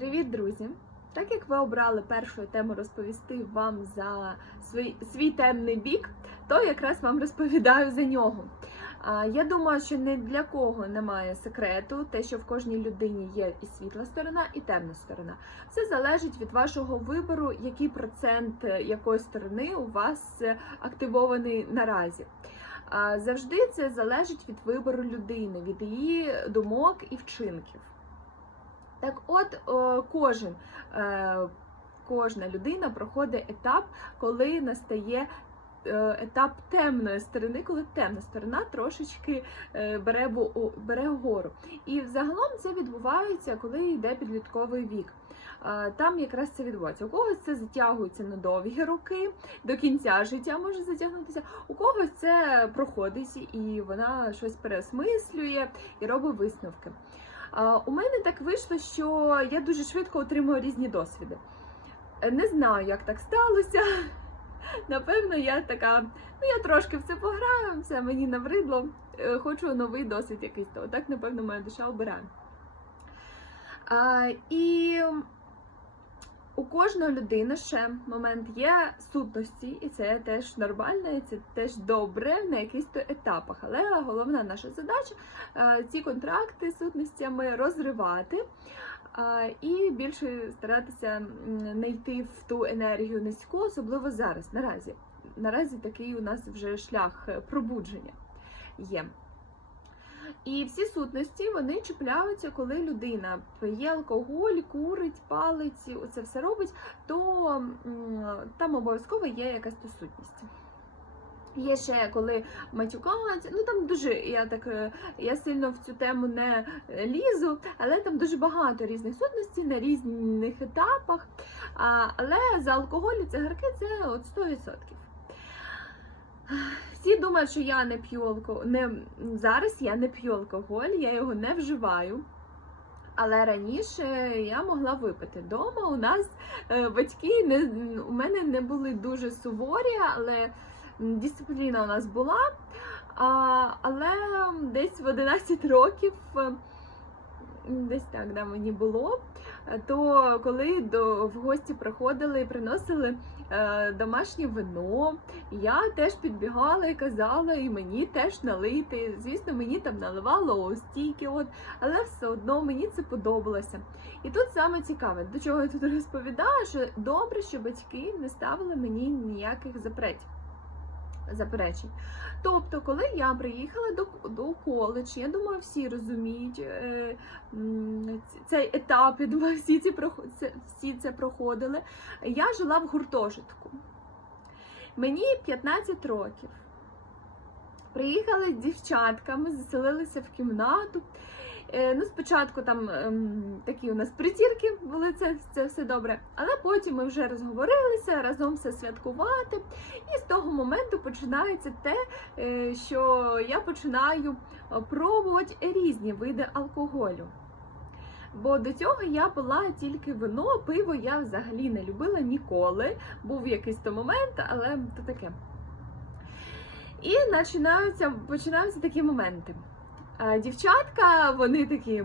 Привіт, друзі! Так як ви обрали першу тему розповісти вам за свій, свій темний бік, то якраз вам розповідаю за нього. А, Я думаю, що ні для кого немає секрету, те, що в кожній людині є і світла сторона, і темна сторона. Все залежить від вашого вибору, який процент е, якої сторони у вас е, активований наразі. А, Завжди це залежить від вибору людини, від її думок і вчинків. Так от кожен, е, кожна людина проходить етап, коли настає е, етап темної сторони, коли темна сторона трошечки е, бере, бере вгору. І взагалом це відбувається, коли йде підлітковий вік. Там якраз це відбувається. У когось це затягується на довгі роки, до кінця життя може затягнутися. У когось це проходить і вона щось переосмислює і робить висновки. У мене так вийшло, що я дуже швидко отримую різні досвіди. Е, Не знаю, як так сталося. Напевно, я така, ну я трошки в це пограю, все мені набридло. е, Хочу новий досвід якийсь. То так, напевно, моя душа обирає. І у кожної людини ще момент є сутності, і це теж нормально, і це теж добре на якихось етапах. Але головна наша задача е, ці контракти з сутностями розривати. е, І більше старатися не йти в ту енергію низьку, особливо зараз, наразі. Наразі такий у нас вже шлях пробудження є. І всі сутності вони чіпляються, коли людина п'є алкоголь, курить, палить, і оце все робить, то там обов'язково є якась то сутність. Є ще коли матюкаються, ну там дуже я так е, я сильно в цю тему не е, лізу, але там дуже багато різних сутностей на різних етапах. Але за алкоголь і цигарки це от 100%. Всі думають, що я не п'ю алкоголь. Не, зараз я не п'ю алкоголь, я його не вживаю. Але раніше я могла випити. Дома у нас е, батьки не, у мене не були дуже суворі, але дисципліна у нас була. А, але десь в 11 років, е, десь так да, мені було, то коли до, в гості приходили і приносили е, домашнє вино, я теж підбігала і казала, і мені теж налити. Звісно, мені там наливало стільки, от, але все одно мені це подобалося. І тут саме цікаве, до чого я тут розповідаю, що добре, що батьки не ставили мені ніяких запретів. Заперечень. Тобто, коли я приїхала до, до коледж, я думаю, всі розуміють е, цей етап, я думаю, всі, ці, всі це проходили. Я жила в гуртожитку. Мені 15 років. Приїхали з дівчатками, заселилися в кімнату. Е, ну, спочатку там ем, такі у нас притірки були, це, це все добре. Але потім ми вже розговорилися, разом все святкувати. І з того моменту починається те, е, що я починаю е, пробувати різні види алкоголю. Бо до цього я пила тільки вино, пиво я взагалі не любила ніколи. Був якийсь то момент, але то таке. І починаються, починаються такі моменти. Дівчатка, вони такі,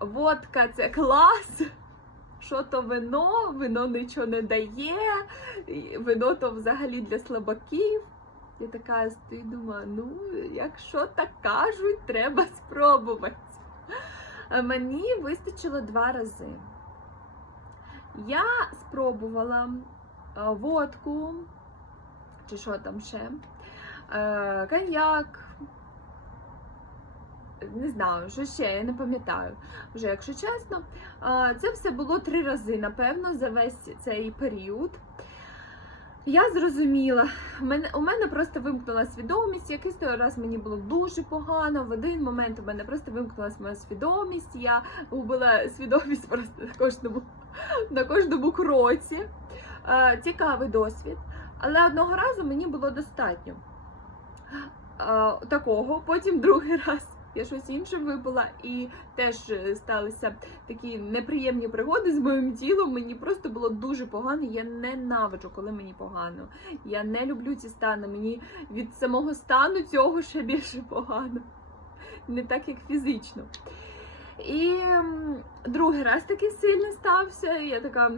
водка це клас. Що то вино, вино нічого не дає, вино то взагалі для слабаків. Я така стою, думаю, ну, якщо так кажуть, треба спробувати. Мені вистачило два рази. Я спробувала водку, чи що там ще, коньяк. Не знаю, що ще, я не пам'ятаю вже, якщо чесно. Це все було три рази, напевно, за весь цей період. Я зрозуміла, у мене просто вимкнула свідомість. Якийсь раз мені було дуже погано. В один момент у мене просто вимкнулася моя свідомість. Я губила свідомість просто на кожному, на кожному кроці. Цікавий досвід. Але одного разу мені було достатньо такого. Потім другий раз я щось інше випила, і теж е, сталися такі неприємні пригоди з моїм тілом. Мені просто було дуже погано. Я ненавиджу, коли мені погано. Я не люблю ці стани. Мені від самого стану цього ще більше погано. Не так, як фізично. І другий раз такий сильний стався. Я така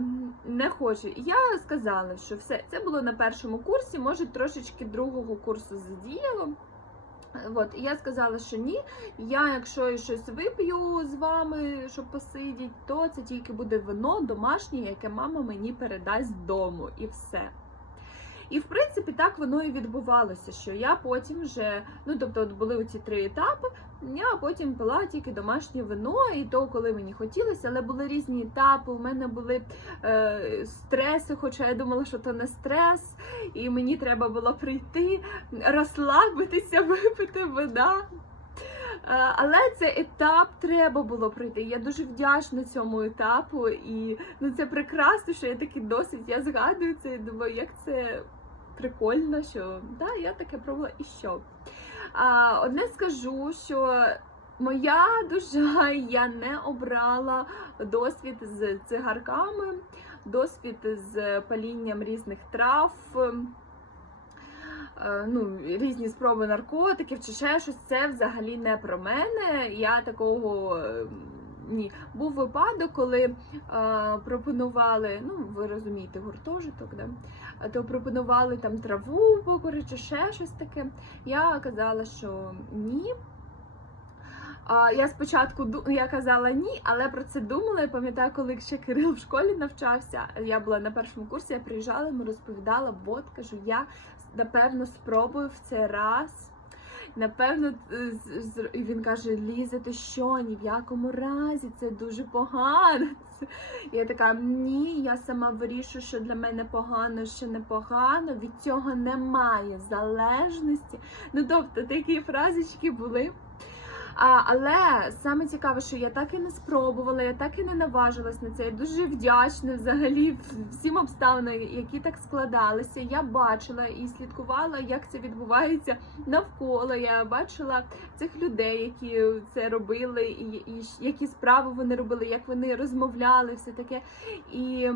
не хочу. Я сказала, що все це було на першому курсі, може трошечки другого курсу задіяло. От, я сказала, що ні. Я, якщо я щось вип'ю з вами, щоб посидіти, то це тільки буде вино домашнє, яке мама мені передасть дому, і все. І в принципі так воно і відбувалося, що я потім вже, ну тобто, от були оці три етапи. Я потім пила тільки домашнє вино, і то, коли мені хотілося, але були різні етапи. У мене були е, стреси, хоча я думала, що то не стрес, і мені треба було прийти, розслабитися, випити вина. Е, Але цей етап треба було пройти. Я дуже вдячна цьому етапу, і ну це прекрасно, що я таки досить. Я згадую це і думаю, як це прикольно, що да, я таке пробувала і що. А, одне скажу, що моя душа я не обрала досвід з цигарками, досвід з палінням різних трав. е, Ну, різні спроби наркотиків чи ще щось, це взагалі не про мене. Я такого е, ні. Був випадок, коли е, пропонували, ну ви розумієте, гуртожиток, да? То пропонували там траву покурити, ще щось таке. Я казала, що ні. Я спочатку я казала ні, але про це думала. Я пам'ятаю, коли ще Кирил в школі навчався. Я була на першому курсі, я приїжджала, йому розповідала, от кажу, я напевно спробую в цей раз. Напевно, з- і він каже: Ліза, ти що? Ні в якому разі, це дуже погано. Я така, ні, я сама вирішую, що для мене погано, що не погано. Від цього немає залежності. Ну, тобто, такі фразочки були. А, але саме цікаве, що я так і не спробувала, я так і не наважилась на це. Я дуже вдячна взагалі всім обставинам, які так складалися. Я бачила і слідкувала, як це відбувається навколо. Я бачила цих людей, які це робили, і, і які справи вони робили, як вони розмовляли, все таке. І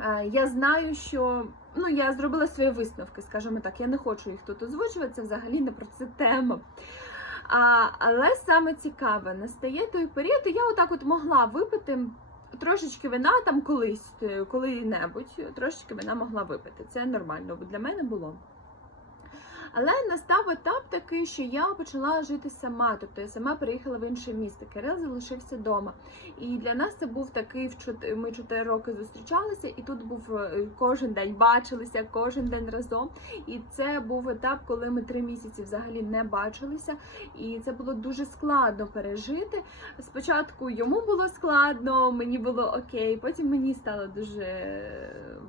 е, я знаю, що ну я зробила свої висновки, скажімо так. Я не хочу їх тут озвучувати, це взагалі не про це тема. А, але саме цікаве, настає той період, і я отак от могла випити трошечки вина там колись, е, коли-небудь, трошечки вина могла випити. Це нормально, бо для мене було. Але настав етап такий, що я почала жити сама, тобто я сама переїхала в інше місто. Кирил залишився вдома. І для нас це був такий ми чотири роки зустрічалися, і тут був е, кожен день бачилися, кожен день разом. І це був етап, коли ми три місяці взагалі не бачилися, і це було дуже складно пережити. Спочатку йому було складно, мені було окей, потім мені стало дуже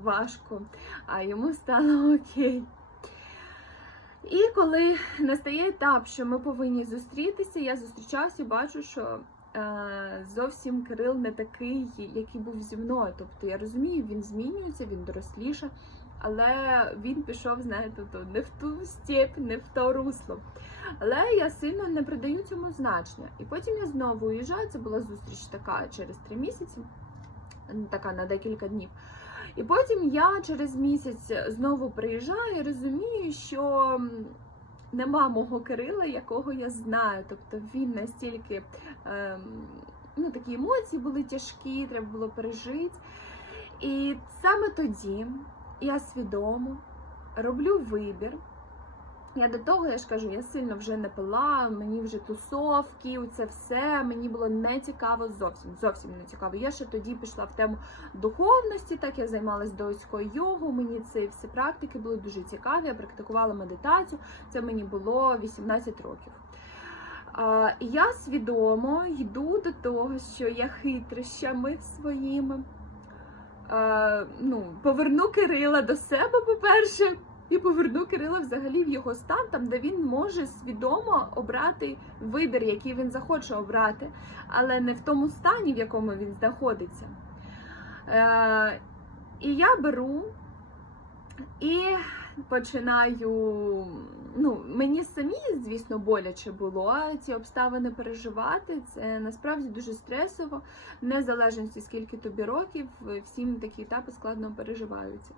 важко, а йому стало окей. І коли настає етап, що ми повинні зустрітися, я зустрічаюся і бачу, що е, зовсім Кирил не такий, який був зі мною. Тобто я розумію, він змінюється, він доросліше, але він пішов, знаєте, то не в ту степь, не в то русло. Але я сильно не придаю цьому значення. І потім я знову уїжджаю. Це була зустріч така через три місяці, така на декілька днів. І потім я через місяць знову приїжджаю і розумію, що нема мого Кирила, якого я знаю. Тобто він настільки ем, ну, такі емоції були тяжкі, треба було пережити. І саме тоді я свідомо роблю вибір. Я до того, я ж кажу, я сильно вже не пила, мені вже тусовки, це все мені було не цікаво зовсім. Зовсім не цікаво. Я ще тоді пішла в тему духовності, так я займалась доїською йогою. Мені ці всі практики були дуже цікаві. Я практикувала медитацію. Це мені було 18 років. Я свідомо йду до того, що я хитрощами своїми. Ну, поверну Кирила до себе, по-перше, і поверну Кирила взагалі в його стан, там, де він може свідомо обрати вибір, який він захоче обрати, але не в тому стані, в якому він знаходиться. Е, і я беру і починаю. Ну, мені самі, звісно, боляче було ці обставини переживати. Це насправді дуже стресово, незалежності скільки тобі років, всім такі етапи складно переживаються.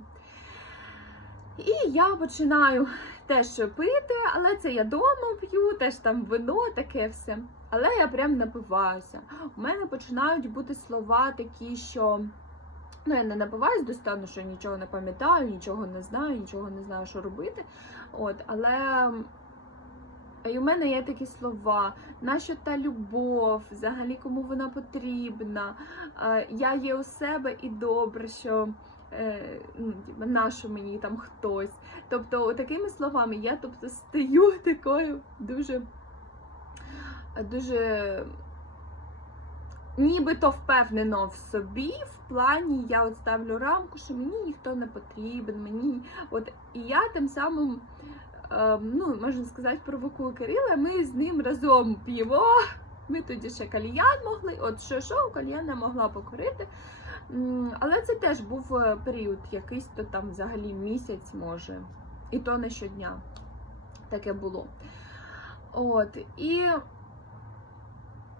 І я починаю теж пити, але це я дома п'ю, теж там вино, таке все. Але я прям напиваюся. У мене починають бути слова такі, що ну, я не напиваюсь до стану, що нічого не пам'ятаю, нічого не знаю, нічого не знаю, що робити. От, але і у мене є такі слова, нащо та любов, взагалі кому вона потрібна. Е, Я є у себе і добре, що ну, типу, нащо мені там хтось. Тобто, такими словами я тобто, стаю такою дуже, дуже нібито впевнено в собі, в плані я от ставлю рамку, що мені ніхто не потрібен, мені от і я тим самим. е, Ну, можна сказати, провокую Кирила, ми з ним разом п'ємо. Ми тоді ще кальян могли, от що що, кальян я могла покорити. Але це теж був е, період, якийсь то там взагалі місяць, може, і то не щодня таке було. От, і,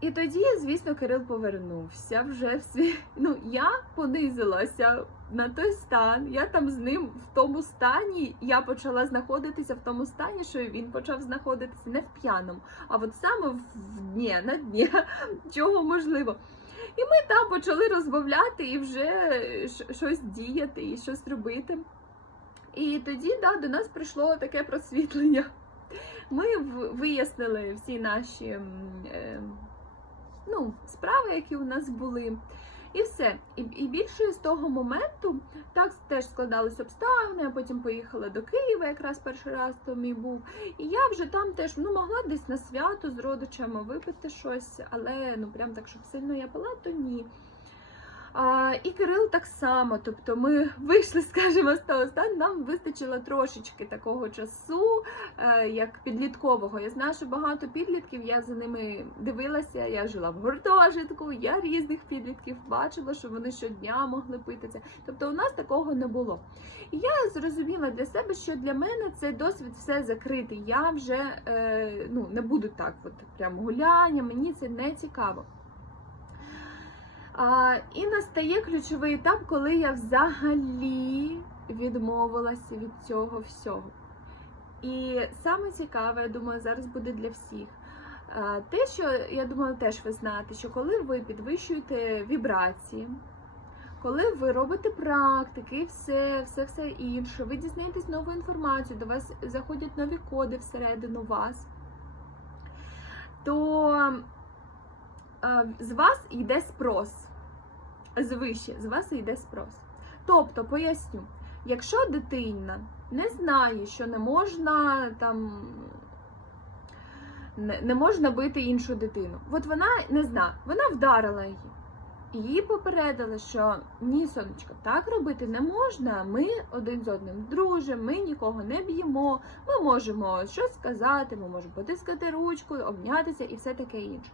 і тоді, звісно, Кирил повернувся вже в свій. Ну, я понизилася на той стан. Я там з ним в тому стані. Я почала знаходитися в тому стані, що він почав знаходитися не в п'яному, а от саме в дні, на дні, чого можливо. І ми там почали розмовляти і вже щось діяти і щось робити. І тоді да, до нас прийшло таке просвітлення. Ми вияснили всі наші е, ну, справи, які у нас були. І все. І, і більше з того моменту так теж складались обставини. Я потім поїхала до Києва, якраз перший раз то мій був. І я вже там теж ну, могла десь на свято з родичами випити щось, але ну прям так, щоб сильно я пила, то ні. І Кирил так само. Тобто ми вийшли, скажімо, з того стану, нам вистачило трошечки такого часу, е, як підліткового. Я знаю, що багато підлітків, я за ними дивилася, я жила в гуртожитку, я різних підлітків бачила, що вони щодня могли пити це. Тобто у нас такого не було. І я зрозуміла для себе, що для мене цей досвід все закритий. Я вже е, ну, не буду так, от прям гуляння, мені це не цікаво. І настає ключовий етап, коли я взагалі відмовилася від цього всього. І саме цікаве, я думаю, зараз буде для всіх. Те, що я думаю, теж ви знаєте, що коли ви підвищуєте вібрації, коли ви робите практики, все, все, все інше, ви дізнаєтесь нову інформацію, до вас заходять нові коди всередину вас, то з вас йде спрос. Звище, з вас йде спрос. Тобто, поясню, якщо дитина не знає, що не можна там. Не, можна бити іншу дитину. От вона не знає, вона вдарила її. Її попередили, що ні, сонечко, так робити не можна. Ми один з одним дружимо, ми нікого не б'ємо, ми можемо щось сказати, ми можемо потискати ручку, обнятися і все таке інше.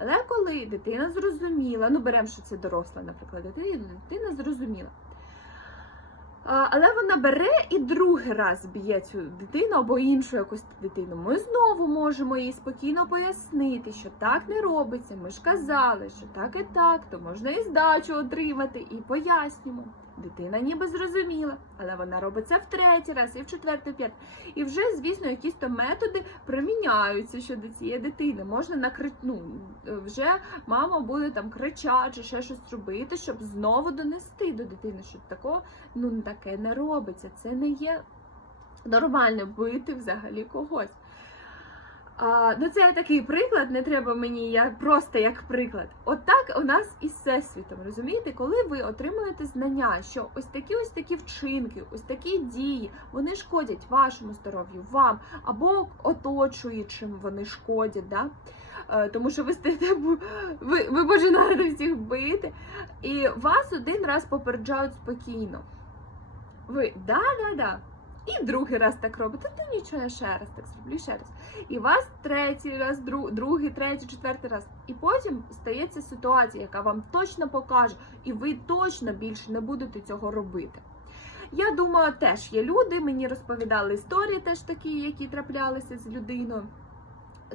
Але коли дитина зрозуміла, ну беремо, що це доросла, наприклад, дитина, дитина зрозуміла. Але вона бере і другий раз б'є цю дитину або іншу якусь дитину. Ми знову можемо їй спокійно пояснити, що так не робиться. Ми ж казали, що так і так, то можна і здачу отримати, і пояснюємо. Дитина ніби зрозуміла, але вона робить це в третій раз, і в четвертий, в п'ятий. І вже, звісно, якісь то методи приміняються щодо цієї дитини. Можна накрити, ну, вже мама буде там кричати, чи ще щось робити, щоб знову донести до дитини, що такого ну таке не робиться. Це не є нормально бити взагалі когось. А, ну, це такий приклад, не треба мені я просто як приклад. Отак у нас із всесвітом, розумієте, коли ви отримуєте знання, що ось такі ось такі вчинки, ось такі дії, вони шкодять вашому здоров'ю, вам або оточуючим вони шкодять, да? Е, тому що ви стаєте, ви, ви починаєте всіх бити, і вас один раз попереджають спокійно. Ви да-да-да. І другий раз так робите, то нічого, я ще раз так зроблю, ще раз. І вас третій раз, друг, другий, третій, четвертий раз. І потім стається ситуація, яка вам точно покаже, і ви точно більше не будете цього робити. Я думаю, теж є люди, мені розповідали історії теж такі, які траплялися з людиною.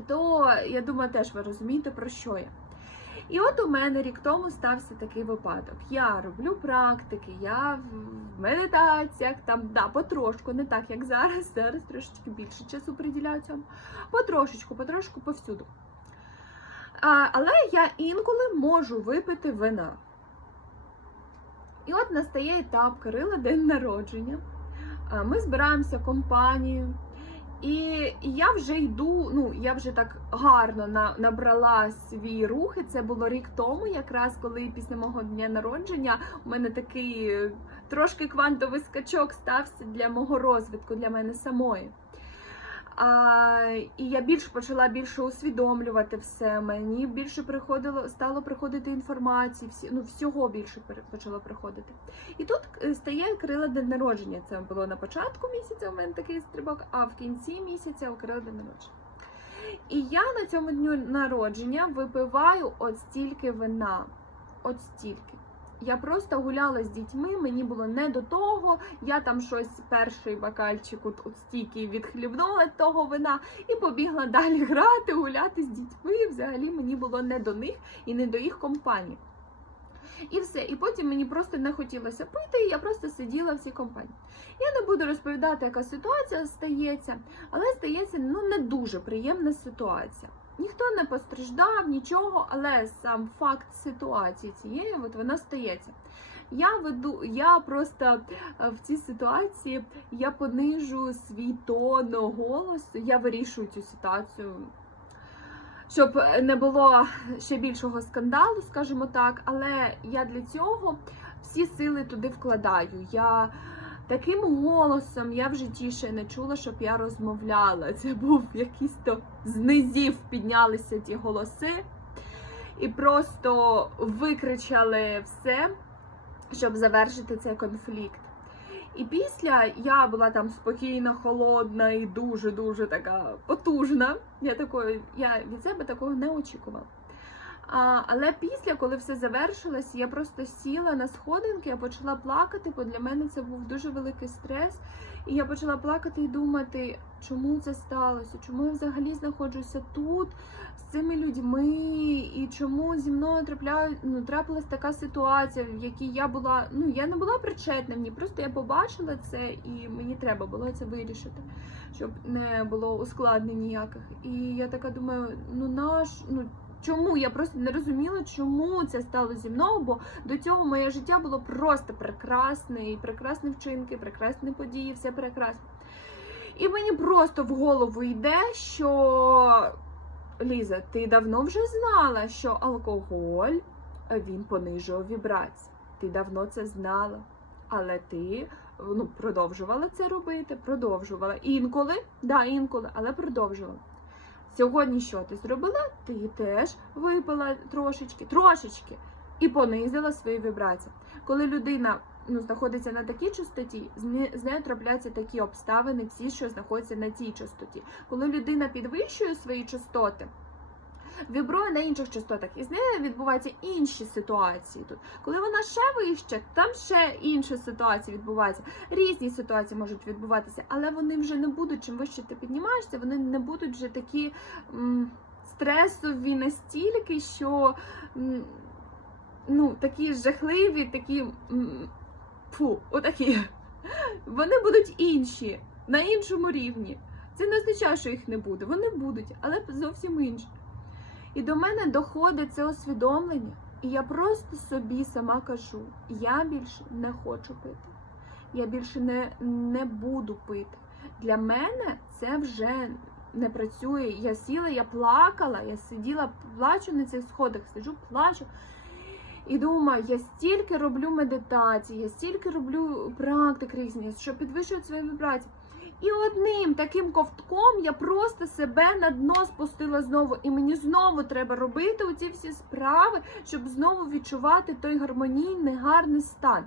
То я думаю, теж ви розумієте, про що я. І от у мене рік тому стався такий випадок. Я роблю практики, я в медитаціях, там, да, потрошку, не так, як зараз. Зараз трошечки більше часу приділяю цьому. Потрошечку, потрошку повсюду. А, але я інколи можу випити вина. І от настає етап Кирила день народження. Ми збираємося компанією. І я вже йду, ну я вже так гарно на, набрала свій рухи. Це було рік тому, якраз коли після мого дня народження у мене такий е, трошки квантовий скачок стався для мого розвитку, для мене самої. А, і я більше почала більше усвідомлювати все. Мені більше приходило, стало приходити інформації, всі, ну всього більше почало приходити. І тут е, стає Кирила день народження. Це було на початку місяця. У мене такий стрибок, а в кінці місяця у Кирила день народження. І я на цьому дню народження випиваю от стільки вина. От стільки. Я просто гуляла з дітьми, мені було не до того. Я там щось перший бокальчик от, от стільки відхлібнула того вина і побігла далі грати, гуляти з дітьми. Взагалі мені було не до них і не до їх компанії. І все. І потім мені просто не хотілося пити, і я просто сиділа в цій компанії. Я не буду розповідати, яка ситуація стається, але стається ну не дуже приємна ситуація. Ніхто не постраждав, нічого, але сам факт ситуації цієї, от вона стається. Я веду, я просто е, в цій ситуації я понижу свій тон голосу, я вирішую цю ситуацію, щоб не було ще більшого скандалу, скажімо так. Але я для цього всі сили туди вкладаю. Я таким голосом я в житті ще не чула, щоб я розмовляла. Це був якийсь то з низів піднялися ті голоси і просто викричали все, щоб завершити цей конфлікт. І після я була там спокійна, холодна і дуже-дуже така потужна. Я такої, я від себе такого не очікувала. А, але після, коли все завершилось, я просто сіла на сходинки, я почала плакати, бо для мене це був дуже великий стрес. І я почала плакати і думати, чому це сталося, чому я взагалі знаходжуся тут з цими людьми, і чому зі мною трапляють, ну, трапилась така ситуація, в якій я була, ну я не була причетна в ній, просто я побачила це, і мені треба було це вирішити, щоб не було ускладнень ніяких. І я така думаю, ну наш, ну. Чому я просто не розуміла, чому це стало зі мною, бо до цього моє життя було просто прекрасне, і прекрасні вчинки, прекрасні події, все прекрасно. І мені просто в голову йде, що Ліза, ти давно вже знала, що алкоголь е, він понижує вібрації. Ти давно це знала. Але ти ну, продовжувала це робити, продовжувала. Інколи, да, інколи, але продовжувала. Сьогодні що ти зробила? Ти теж випила трошечки, трошечки, і понизила свої вібрації. Коли людина ну, знаходиться на такій частоті, з не- нею трапляються такі обставини, всі, що знаходяться на цій частоті. Коли людина підвищує свої частоти, вібрує на інших частотах, і з нею відбуваються інші ситуації тут. Коли вона ще вища, там ще інші ситуації відбуваються. Різні ситуації можуть відбуватися, але вони вже не будуть, чим вище ти піднімаєшся, вони не будуть вже такі м, стресові настільки, що м, ну, такі жахливі, такі м, фу, отакі. Вони будуть інші, на іншому рівні. Це не означає, що їх не буде. Вони будуть, але зовсім інші. І до мене доходить це усвідомлення, і я просто собі сама кажу: я більше не хочу пити. Я більше не, не буду пити. Для мене це вже не працює. Я сіла, я плакала, я сиділа, плачу на цих сходах, сиджу, плачу. І думаю, я стільки роблю медитації, я стільки роблю практик різні, що підвищують свої вібрації. І одним таким ковтком я просто себе на дно спустила знову. І мені знову треба робити оці всі справи, щоб знову відчувати той гармонійний, гарний стан.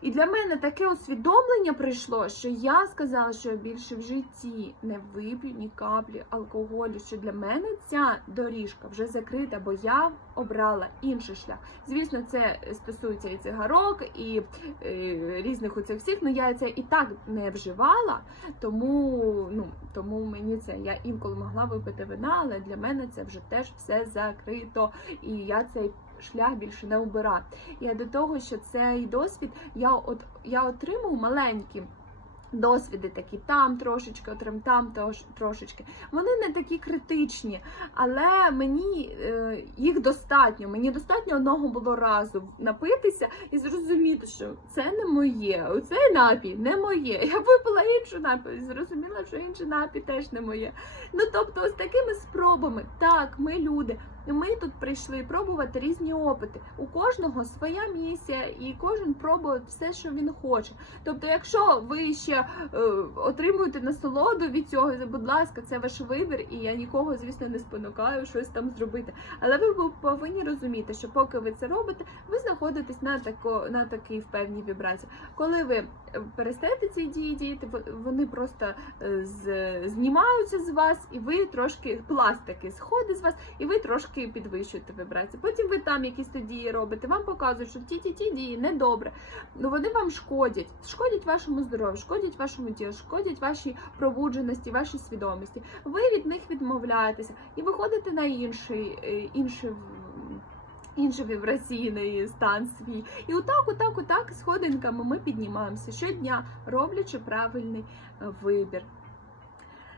І для мене таке усвідомлення прийшло, що я сказала, що я більше в житті не вип'ю ні каплі алкоголю. Що для мене ця доріжка вже закрита, бо я обрала інший шлях. Звісно, це стосується і цигарок, і е, різних оцих всіх. Ну я це і так не вживала, тому ну тому мені це я інколи могла випити вина, але для мене це вже теж все закрито, і я цей шлях більше не обираю. Я до того, що цей досвід я от я отримав маленький. Досвіди такі там трошечки, отрим там трошечки. Вони не такі критичні, але мені е, їх достатньо. Мені достатньо одного було разу напитися і зрозуміти, що це не моє. Оцей напій не моє. Я випила іншу напій, зрозуміла, що інший напій теж не моє. Ну тобто, ось такими спробами, так, ми люди. І Ми тут прийшли пробувати різні опити. У кожного своя місія, і кожен пробує все, що він хоче. Тобто, якщо ви ще е, отримуєте насолоду від цього, будь ласка, це ваш вибір, і я нікого, звісно, не спонукаю щось там зробити. Але ви повинні розуміти, що поки ви це робите, ви знаходитесь на тако на такій певній вібрації. Коли ви е, перестаєте ці дії діяти, вони просто е, з, знімаються з вас, і ви трошки пластики сходить з вас, і ви трошки підвищуєте вібрації. Потім ви там якісь дії робите, вам показують, що ті ті ті дії недобре. Ну вони вам шкодять, шкодять вашому здоров'ю, шкодять вашому тілу, шкодять вашій пробудженості, вашій свідомості. Ви від них відмовляєтеся і виходите на інший, е, інший. Інший вібраційний стан свій. І отак, отак, отак сходинками ми піднімаємося щодня, роблячи правильний е, вибір.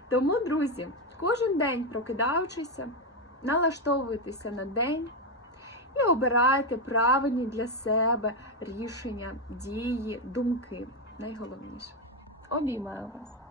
Тому, друзі, кожен день прокидаючися, налаштовуйтеся на день і обирайте правильні для себе рішення, дії, думки. Найголовніше. Обіймаю вас.